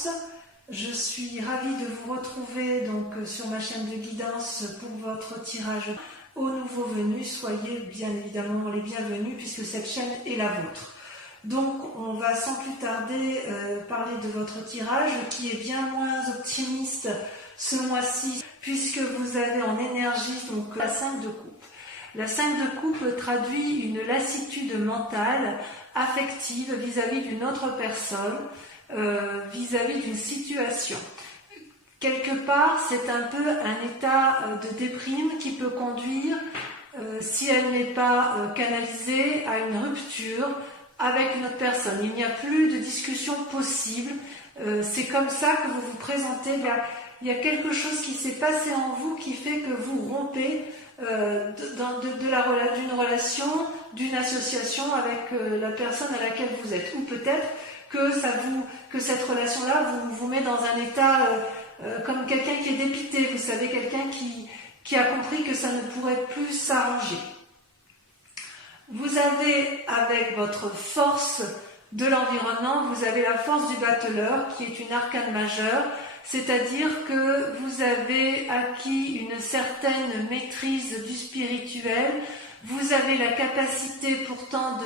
guidance. Je suis ravie de vous retrouver donc sur ma chaîne de guidance pour votre tirage aux nouveaux venus. Soyez bien évidemment les bienvenus puisque cette chaîne est la vôtre. Donc on va sans plus tarder parler de votre tirage qui est bien moins optimiste ce mois-ci puisque vous avez en énergie donc la 5 de coupe. La 5 de coupe traduit une lassitude mentale, affective vis-à-vis d'une autre personne, vis-à-vis d'une situation. Quelque part, c'est un peu un état de déprime qui peut conduire, si elle n'est pas canalisée, à une rupture avec une autre personne. Il n'y a plus de discussion possible. C'est comme ça que vous vous présentez. Il y a quelque chose qui s'est passé en vous qui fait que vous rompez d'une relation, d'une association avec la personne à laquelle vous êtes. Ou peut-être que cette relation-là vous met dans un état comme quelqu'un qui est dépité, vous savez, quelqu'un qui a compris que ça ne pourrait plus s'arranger. Vous avez, avec votre force de l'environnement, vous avez la force du battleur, qui est une arcane majeure, c'est-à-dire que vous avez acquis une certaine maîtrise du spirituel, vous avez la capacité pourtant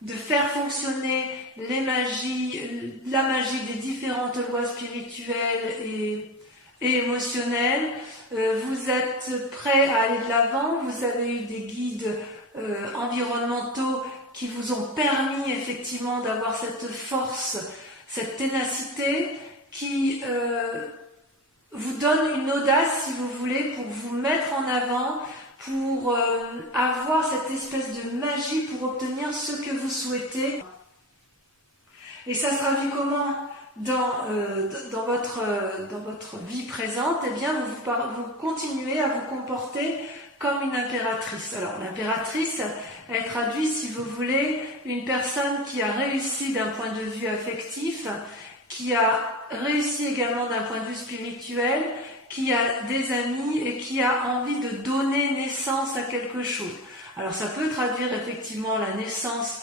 de faire fonctionner la magie des différentes lois spirituelles et émotionnelles. Vous êtes prêt à aller de l'avant, vous avez eu des guides environnementaux qui vous ont permis effectivement d'avoir cette force, cette ténacité qui vous donne une audace, si vous voulez, pour vous mettre en avant, pour avoir cette espèce de magie pour obtenir ce que vous souhaitez. Et ça se traduit comment dans votre vie présente? Eh bien, vous continuez à vous comporter comme une impératrice. Alors, l'impératrice, elle traduit, si vous voulez, une personne qui a réussi d'un point de vue affectif, qui a réussi également d'un point de vue spirituel, qui a des amis et qui a envie de donner naissance à quelque chose. Alors ça peut traduire effectivement la naissance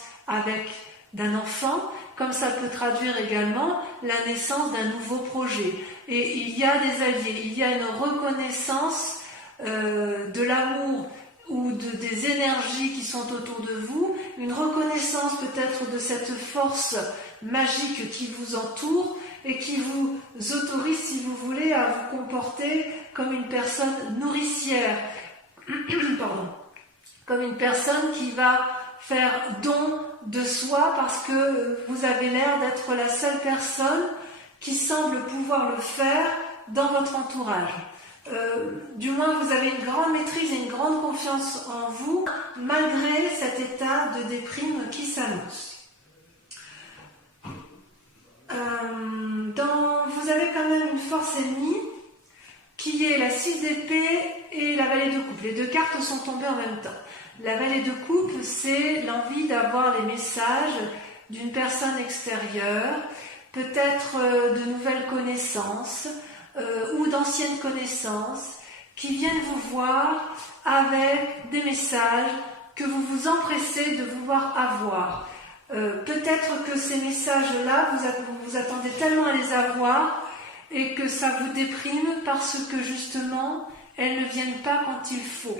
d'un enfant, comme ça peut traduire également la naissance d'un nouveau projet. Et il y a des alliés, il y a une reconnaissance de l'amour ou des énergies qui sont autour de vous, une reconnaissance peut-être de cette force magique qui vous entoure et qui vous autorise, si vous voulez, à vous comporter comme une personne nourricière, pardon, comme une personne qui va faire don de soi parce que vous avez l'air d'être la seule personne qui semble pouvoir le faire dans votre entourage. Du moins, vous avez une grande maîtrise et une grande confiance en vous, malgré cet état de déprime qui s'annonce. Vous avez quand même une force ennemie qui est la 6 d'épée et la vallée de coupe. Les deux cartes sont tombées en même temps. La vallée de coupe, c'est l'envie d'avoir les messages d'une personne extérieure, peut-être de nouvelles connaissances ou d'anciennes connaissances qui viennent vous voir avec des messages que vous vous empressez de vouloir avoir. Peut-être que ces messages-là, vous attendez tellement à les avoir et que ça vous déprime parce que justement, elles ne viennent pas quand il faut.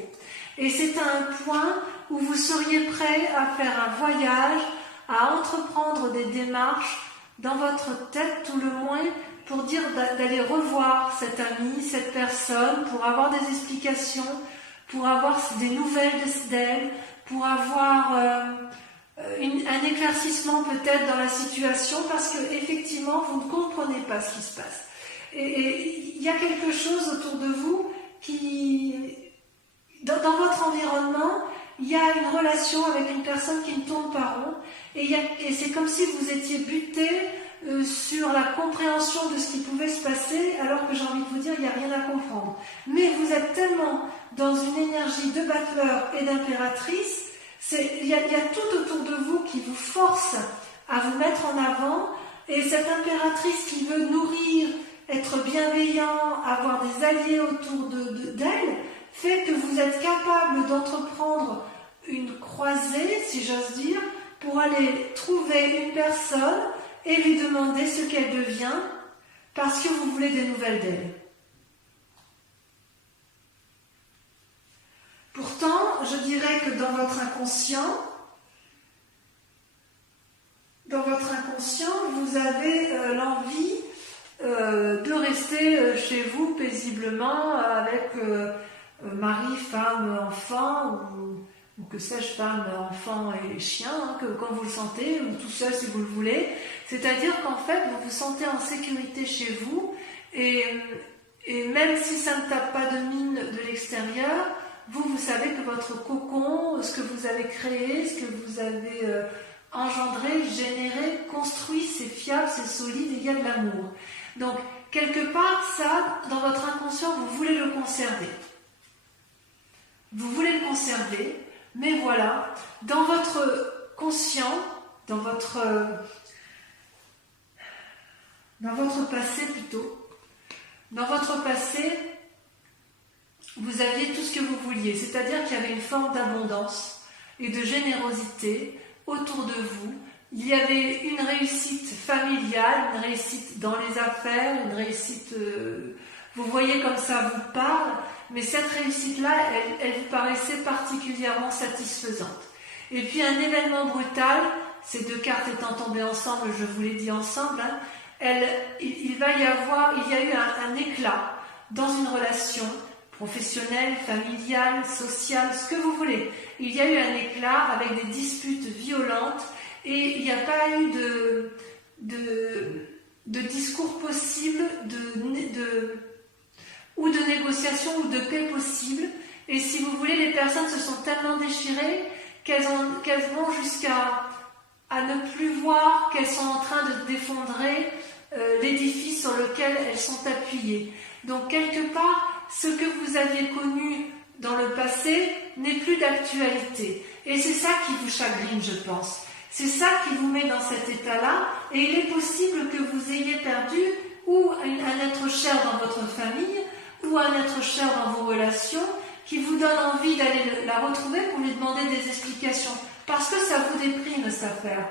Et c'est à un point où vous seriez prêt à faire un voyage, à entreprendre des démarches dans votre tête tout le moins pour dire d'aller revoir cet ami, cette personne, pour avoir des explications, pour avoir des nouvelles d'elle, pour avoir un éclaircissement peut-être dans la situation parce que effectivement vous ne comprenez pas ce qui se passe. Et il y a quelque chose autour de vous qui, dans votre environnement, il y a une relation avec une personne qui ne tourne pas rond et c'est comme si vous étiez buté sur la compréhension de ce qui pouvait se passer alors que j'ai envie de vous dire il n'y a rien à comprendre. Mais vous êtes tellement dans une énergie de battleur et d'impératrice, il y a tout autour de vous qui vous force à vous mettre en avant et cette impératrice qui veut nourrir, être bienveillant, avoir des alliés autour d'elle fait que vous êtes capable d'entreprendre une croisée, si j'ose dire, pour aller trouver une personne et lui demander ce qu'elle devient parce que vous voulez des nouvelles d'elle. Pourtant, je dirais que dans votre inconscient, vous avez l'envie de rester chez vous paisiblement avec mari, femme, enfant, ou que sais-je, femme, enfant et chien, hein, quand vous le sentez, ou tout seul si vous le voulez. C'est-à-dire qu'en fait, vous vous sentez en sécurité chez vous, et même si ça ne tape pas de mine de l'extérieur, vous savez que votre cocon, ce que vous avez créé, ce que vous avez engendré, généré, construit, c'est fiable, c'est solide, et il y a de l'amour. Donc, quelque part, ça, dans votre inconscient, vous voulez le conserver. Vous voulez le conserver, mais voilà, dans votre conscient, dans votre passé plutôt, dans votre passé, vous aviez tout ce que vous vouliez, c'est-à-dire qu'il y avait une forme d'abondance et de générosité autour de vous. Il y avait une réussite familiale, une réussite dans les affaires, une réussite, vous voyez comme ça vous parle, mais cette réussite-là, elle vous paraissait particulièrement satisfaisante. Et puis un événement brutal, ces deux cartes étant tombées ensemble, je vous l'ai dit ensemble, hein, il y a eu un éclat dans une relation professionnelle, familiale, sociale, ce que vous voulez. Il y a eu un éclat avec des disputes violentes et il n'y a pas eu de discours possible, ou de négociation ou de paix possible. Et si vous voulez, les personnes se sont tellement déchirées qu'elles vont jusqu'à ne plus voir qu'elles sont en train de défendrer l'édifice sur lequel elles sont appuyées. Donc quelque part, ce que vous aviez connu dans le passé n'est plus d'actualité. Et c'est ça qui vous chagrine, je pense. C'est ça qui vous met dans cet état-là. Et il est possible que vous ayez perdu ou un être cher dans votre famille, ou un être cher dans vos relations, qui vous donne envie d'aller la retrouver pour lui demander des explications. Parce que ça vous déprime, cette affaire.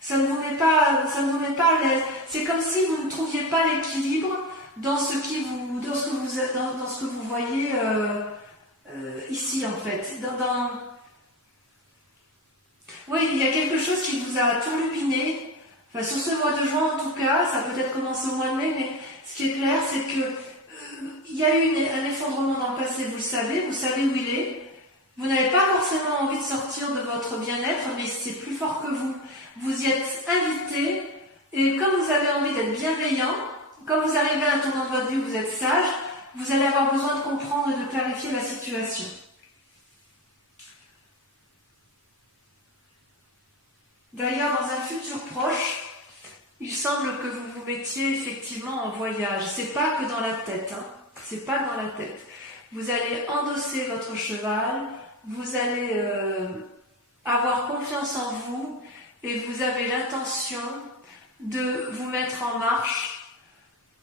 Ça ne vous met pas à l'aise. C'est comme si vous ne trouviez pas l'équilibre dans ce que vous voyez ici, en fait. Oui, il y a quelque chose qui vous a turlupiné. Enfin, sur ce mois de juin, en tout cas, ça a peut-être commencé au mois de mai, mais ce qui est clair, c'est que il y a eu un effondrement dans le passé, vous savez où il est. Vous n'avez pas forcément envie de sortir de votre bien-être, mais c'est plus fort que vous. Vous y êtes invité, et comme vous avez envie d'être bienveillant, comme vous arrivez à un tournant de votre vie où vous êtes sage, vous allez avoir besoin de comprendre et de clarifier la situation. D'ailleurs, dans un futur proche, il semble que vous vous mettiez effectivement en voyage. C'est pas que dans la tête, hein. C'est pas dans la tête. Vous allez endosser votre cheval, vous allez avoir confiance en vous et vous avez l'intention de vous mettre en marche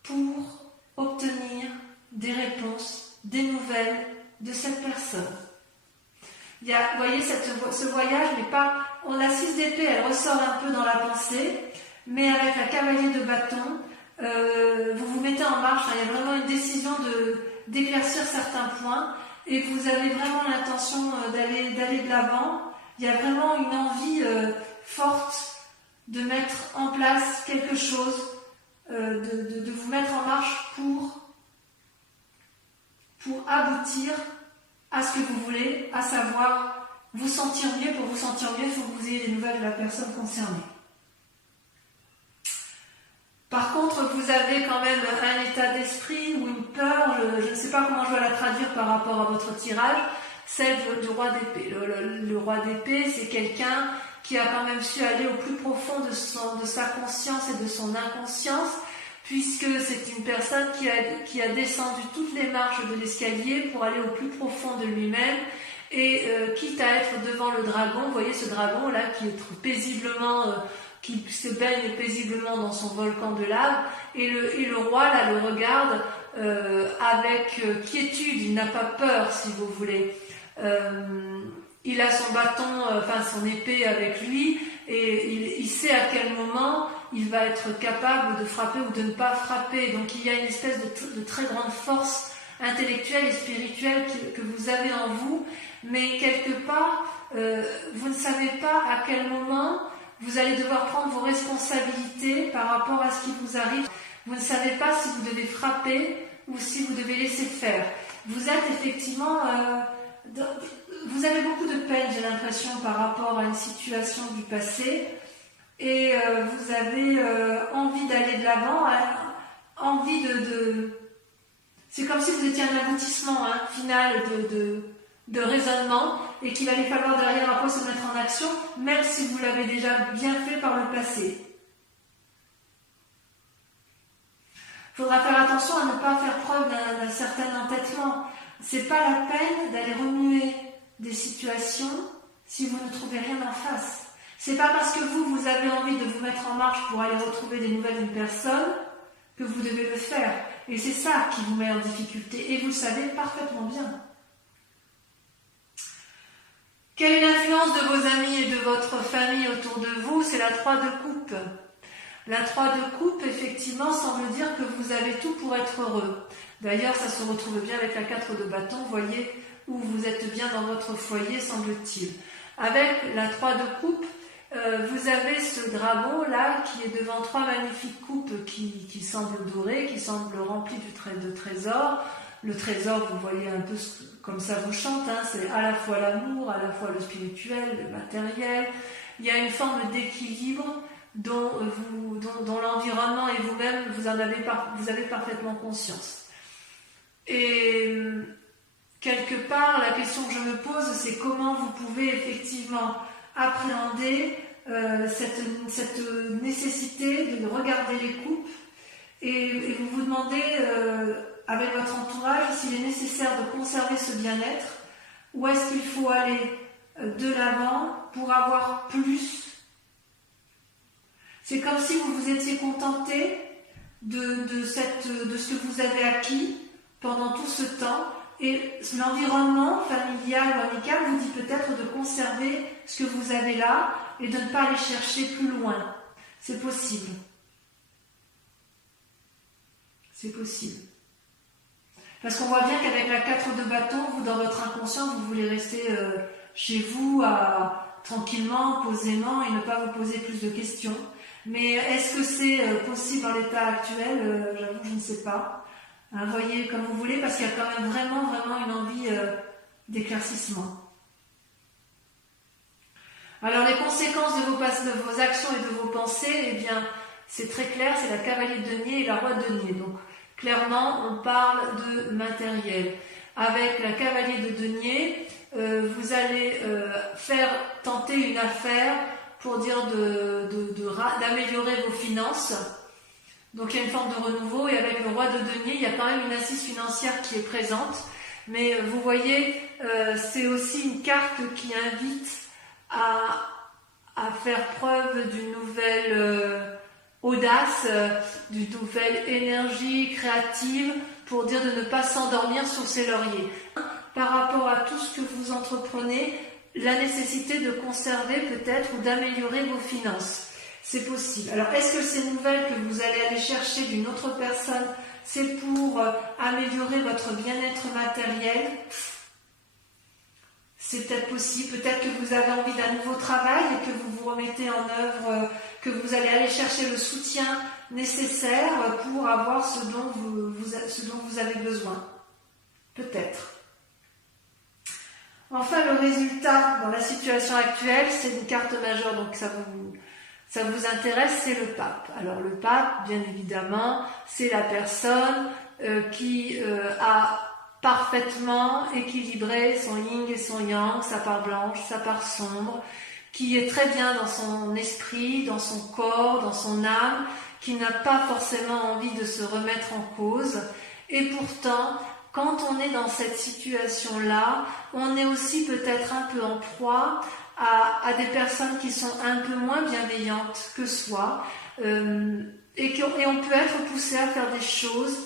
pour obtenir des réponses, des nouvelles de cette personne. Vous voyez, ce voyage n'est pas... La 6 d'épée, elle ressort un peu dans la pensée, mais avec la cavalier de bâton, vous vous mettez en marche. Il y a vraiment une décision d'éclaircir certains points, et vous avez vraiment l'intention d'aller de l'avant. Il y a vraiment une envie forte de mettre en place quelque chose, de vous mettre en marche pour aboutir à ce que vous voulez, à savoir vous sentir mieux. Pour vous sentir mieux, il faut que vous ayez des nouvelles de la personne concernée. Par contre, vous avez quand même un état d'esprit ou une peur, je ne sais pas comment je vais la traduire par rapport à votre tirage, celle du roi d'épée. Le roi d'épée, c'est quelqu'un qui a quand même su aller au plus profond de sa conscience et de son inconscience, puisque c'est une personne qui a descendu toutes les marches de l'escalier pour aller au plus profond de lui-même, et quitte à être devant le dragon, vous voyez ce dragon là qui est paisiblement... qui se baigne paisiblement dans son volcan de lave, et le roi là le regarde avec quiétude, il n'a pas peur si vous voulez. Il a son bâton, son épée avec lui, et il sait à quel moment il va être capable de frapper ou de ne pas frapper. Donc il y a une espèce de très grande force intellectuelle et spirituelle que vous avez en vous, mais quelque part, vous ne savez pas à quel moment vous allez devoir prendre vos responsabilités par rapport à ce qui vous arrive. Vous ne savez pas si vous devez frapper ou si vous devez laisser faire. Vous êtes effectivement... vous avez beaucoup de peine, j'ai l'impression, par rapport à une situation du passé, et vous avez envie d'aller de l'avant, envie c'est comme si vous étiez un aboutissement final de raisonnement, et qu'il allait falloir derrière après se mettre en action, même si vous l'avez déjà bien fait par le passé. Il faudra faire attention à ne pas faire preuve d'un certain entêtement. C'est pas la peine d'aller remuer des situations si vous ne trouvez rien en face. C'est pas parce que vous avez envie de vous mettre en marche pour aller retrouver des nouvelles d'une personne que vous devez le faire. Et c'est ça qui vous met en difficulté. Et vous le savez parfaitement bien. Quelle est l'influence de vos amis et de votre famille autour de vous? C'est la 3 de coupe. La 3 de coupe, effectivement, semble dire que vous avez tout pour être heureux. D'ailleurs, ça se retrouve bien avec la 4 de bâton, vous voyez, où vous êtes bien dans votre foyer, semble-t-il. Avec la 3 de coupe, vous avez ce dragon là qui est devant 3 magnifiques coupes qui semblent dorées, qui semblent remplies de trésors. Le trésor, vous voyez un peu comme ça vous chante, c'est à la fois l'amour, à la fois le spirituel, le matériel. Il y a une forme d'équilibre dont l'environnement et vous-même, vous avez parfaitement conscience. Et quelque part, la question que je me pose, c'est comment vous pouvez effectivement appréhender cette nécessité de regarder les coupes et vous vous demandez avec votre entourage s'il est nécessaire de conserver ce bien-être ou est-ce qu'il faut aller de l'avant pour avoir plus. C'est comme si vous vous étiez contenté de ce que vous avez acquis pendant tout ce temps. Et l'environnement familial ou amical vous dit peut-être de conserver ce que vous avez là et de ne pas aller chercher plus loin. C'est possible. C'est possible. Parce qu'on voit bien qu'avec la 4 de bâton, vous, dans votre inconscient, vous voulez rester chez vous tranquillement, posément et ne pas vous poser plus de questions. Mais est-ce que c'est possible dans l'état actuel? J'avoue, je ne sais pas. Voyez comme vous voulez, parce qu'il y a quand même vraiment une envie d'éclaircissement. Alors les conséquences de vos actions et de vos pensées, eh bien, c'est très clair, c'est la cavalier de denier et la roi de denier. Donc, clairement, on parle de matériel. Avec la cavalier de denier, vous allez tenter une affaire pour dire d'améliorer vos finances. Donc il y a une forme de renouveau et avec le roi de denier, il y a quand même une assise financière qui est présente. Mais vous voyez, c'est aussi une carte qui invite à faire preuve d'une nouvelle audace, d'une nouvelle énergie créative pour dire de ne pas s'endormir sur ses lauriers. Par rapport à tout ce que vous entreprenez, la nécessité de conserver peut-être ou d'améliorer vos finances. C'est possible. Alors, est-ce que ces nouvelles que vous allez aller chercher d'une autre personne, c'est pour améliorer votre bien-être matériel? C'est peut-être possible. Peut-être que vous avez envie d'un nouveau travail et que vous vous remettez en œuvre, que vous allez aller chercher le soutien nécessaire pour avoir ce dont vous avez besoin. Peut-être. Enfin, le résultat dans la situation actuelle, c'est une carte majeure, donc ça vous intéresse, c'est le pape. Alors le pape, bien évidemment, c'est la personne qui a parfaitement équilibré son yin et son yang, sa part blanche, sa part sombre, qui est très bien dans son esprit, dans son corps, dans son âme, qui n'a pas forcément envie de se remettre en cause. Et pourtant, quand on est dans cette situation-là, on est aussi peut-être un peu en proie à des personnes qui sont un peu moins bienveillantes que soi et on peut être poussé à faire des choses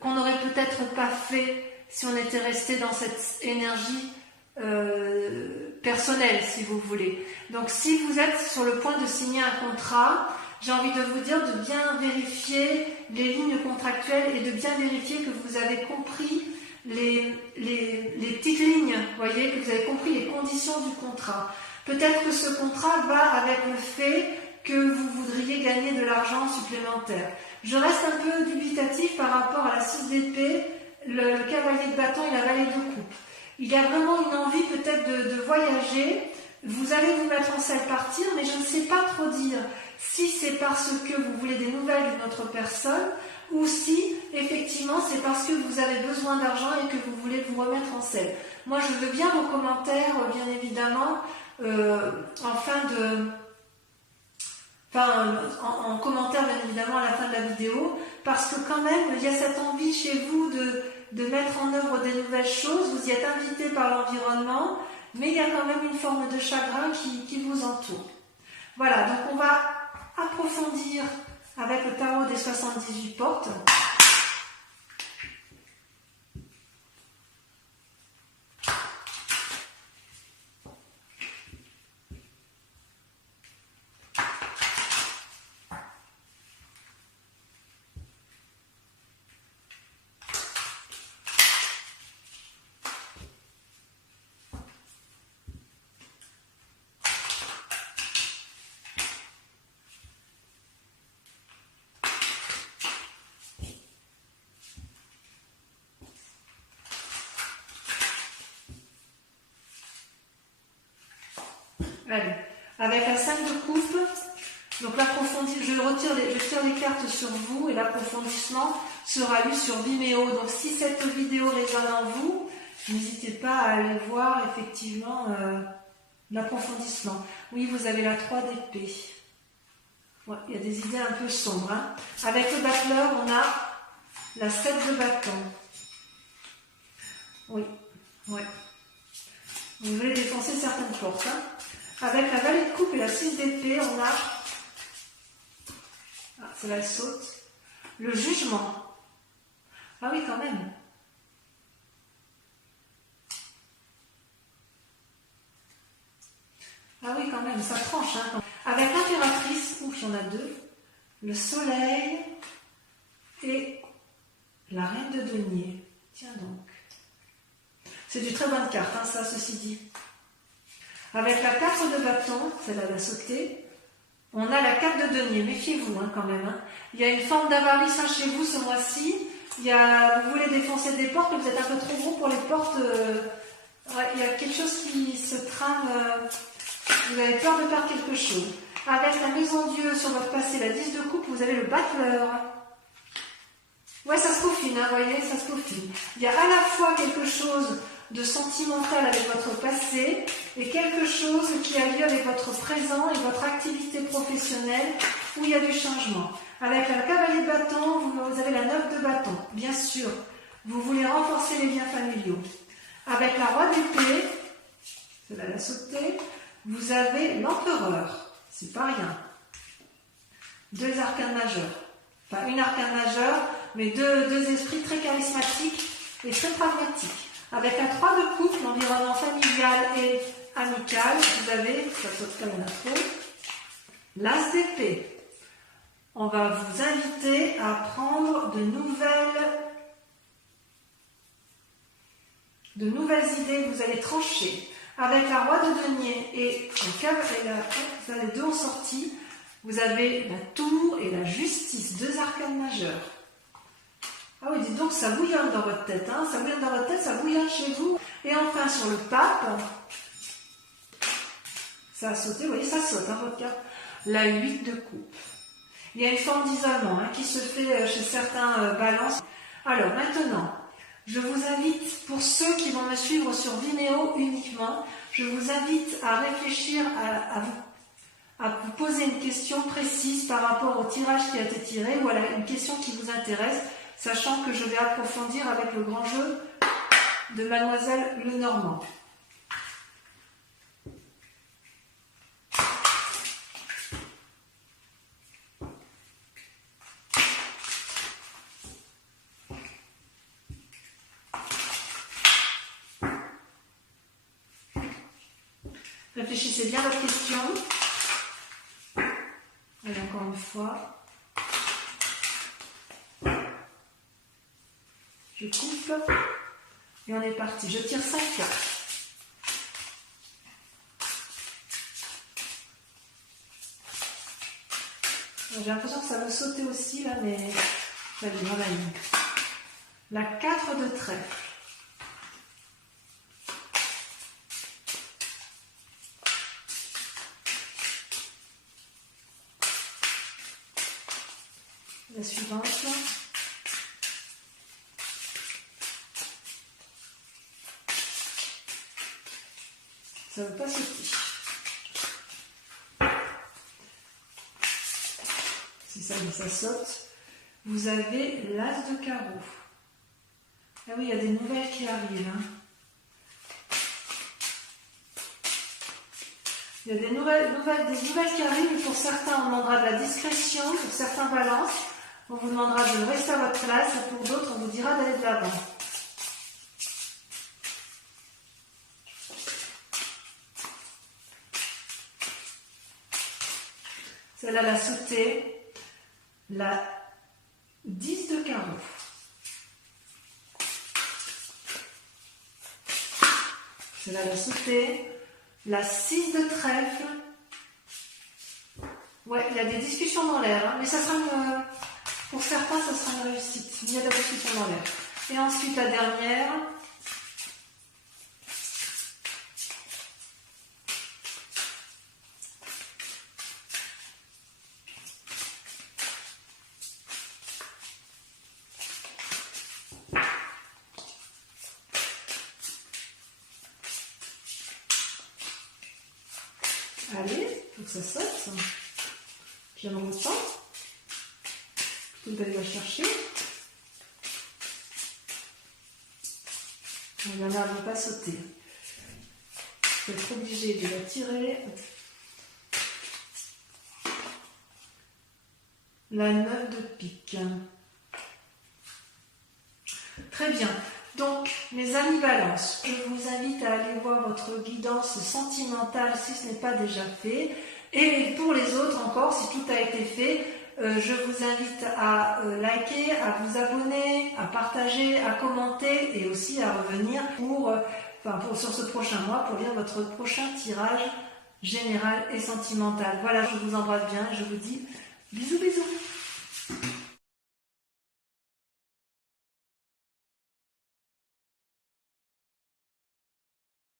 qu'on n'aurait peut-être pas fait si on était resté dans cette énergie personnel, si vous voulez. Donc si vous êtes sur le point de signer un contrat, j'ai envie de vous dire de bien vérifier les lignes contractuelles et de bien vérifier que vous avez compris les petites lignes, voyez, que vous avez compris les conditions du contrat. Peut-être que ce contrat va avec le fait que vous voudriez gagner de l'argent supplémentaire. Je reste un peu dubitatif par rapport à la 6 d'épée, le cavalier de bâton et la vallée de coupe. Il y a vraiment une envie peut-être de voyager. Vous allez vous mettre en selle partir, mais je ne sais pas trop dire si c'est parce que vous voulez des nouvelles d'une autre personne ou si effectivement c'est parce que vous avez besoin d'argent et que vous voulez vous remettre en selle. Moi je veux bien vos commentaires, bien évidemment, en commentaire bien évidemment à la fin de la vidéo, parce que quand même il y a cette envie chez vous de mettre en œuvre des nouvelles choses. Vous y êtes invité par l'environnement, mais il y a quand même une forme de chagrin qui vous entoure. Voilà, donc on va approfondir avec le tarot des 78 portes. Allez, avec la 5 de coupe, donc l'approfondissement, je tire les cartes sur vous et l'approfondissement sera lu sur Vimeo. Donc si cette vidéo résonne en vous, n'hésitez pas à aller voir effectivement l'approfondissement. Oui, vous avez la 3 d'épée. Ouais, il y a des idées un peu sombres. Hein. Avec le battleur, on a la 7 de bâton. Oui, ouais. Vous voulez défoncer certaines portes. Hein. Avec la vallée de coupe et la 6 d'épée, on a, c'est la saute, le jugement. Ah oui, quand même. Ah oui, quand même, ça tranche. Hein. Avec l'impératrice, ouf, il y en a deux, le soleil et la reine de denier. Tiens donc. C'est du très bonne carte, hein, ça, ceci dit. Avec la 4 de bâton, celle-là va sauter, on a la 4 de denier. Méfiez-vous hein, quand même. Hein. Il y a une forme d'avarice hein, chez vous ce mois-ci. Vous voulez défoncer des portes, mais vous êtes un peu trop gros pour les portes. Il y a quelque chose qui se trame. Vous avez peur de perdre quelque chose. Avec la maison Dieu sur votre passé, la 10 de coupe, vous avez le battleur. Ouais, ça se peaufine, hein, vous voyez, ça se peaufine. Il y a à la fois quelque chose de sentimental avec votre passé et quelque chose qui a lieu avec votre présent et votre activité professionnelle où il y a du changement. Avec le cavalier de bâton, vous avez la 9 de bâton. Bien sûr, vous voulez renforcer les liens familiaux. Avec la roi d'épée, cela l'a sauté, vous avez l'empereur. C'est pas rien. Deux arcanes majeurs. Enfin, une arcane majeure, mais deux esprits très charismatiques et très pragmatiques. Avec la 3 de coupe, l'environnement familial et amical, vous avez, ça saute comme une info, l'as d'épée. On va vous inviter à prendre de nouvelles idées, vous allez trancher. Avec la roi de denier et vous avez deux en sortie, vous avez la tour et la justice, deux arcanes majeurs. Ah oui, dites donc, ça bouillonne dans votre tête, hein, ça bouillonne dans votre tête, ça bouillonne chez vous. Et enfin, sur le pape, ça a sauté, vous voyez, ça saute, hein, votre carte. La 8 de coupe. Il y a une forme d'isolement hein, qui se fait chez certains balances. Alors, maintenant, je vous invite, pour ceux qui vont me suivre sur Vimeo uniquement, je vous invite à réfléchir à vous poser une question précise par rapport au tirage qui a été tiré ou à une question qui vous intéresse, sachant que je vais approfondir avec le grand jeu de Mademoiselle Lenormand. Réfléchissez bien à votre question. Allez, encore une fois. Je coupe. Et on est parti. Je tire 5 cartes. J'ai l'impression que ça va sauter aussi là, mais ça va dans la ligne. La 4 de trèfle. La suivante. Ça ne veut pas sauter. Si ça saute, vous avez l'as de carreau. Ah oui, il y a des nouvelles qui arrivent. Hein. Il y a des nouvelles qui arrivent, et pour certains, on demandera de la discrétion, pour certains balances, on vous demandera de rester à votre place, et pour d'autres, on vous dira d'aller de l'avant. Celle-là, elle a sauté. La 10 de carreau. Celle-là, elle a sauté. La 6 de trèfle. Ouais, il y a des discussions dans l'air, hein, mais ça sera pour certains, ça sera une réussite. Il y a de la discussion dans l'air. Et ensuite, la dernière. Allez, il faut que ça saute. Puis en même temps, plutôt que d'aller la chercher. Il y en a, elle ne veut pas sauter. Vous êtes obligé de la tirer. La 9 de pique. Très bien. Donc, mes amis Balance, je vous invite à aller voir votre guidance sentimentale si ce n'est pas déjà fait. Et pour les autres encore, si tout a été fait, je vous invite à liker, à vous abonner, à partager, à commenter et aussi à revenir sur ce prochain mois pour lire votre prochain tirage général et sentimental. Voilà, je vous embrasse bien et je vous dis bisous bisous.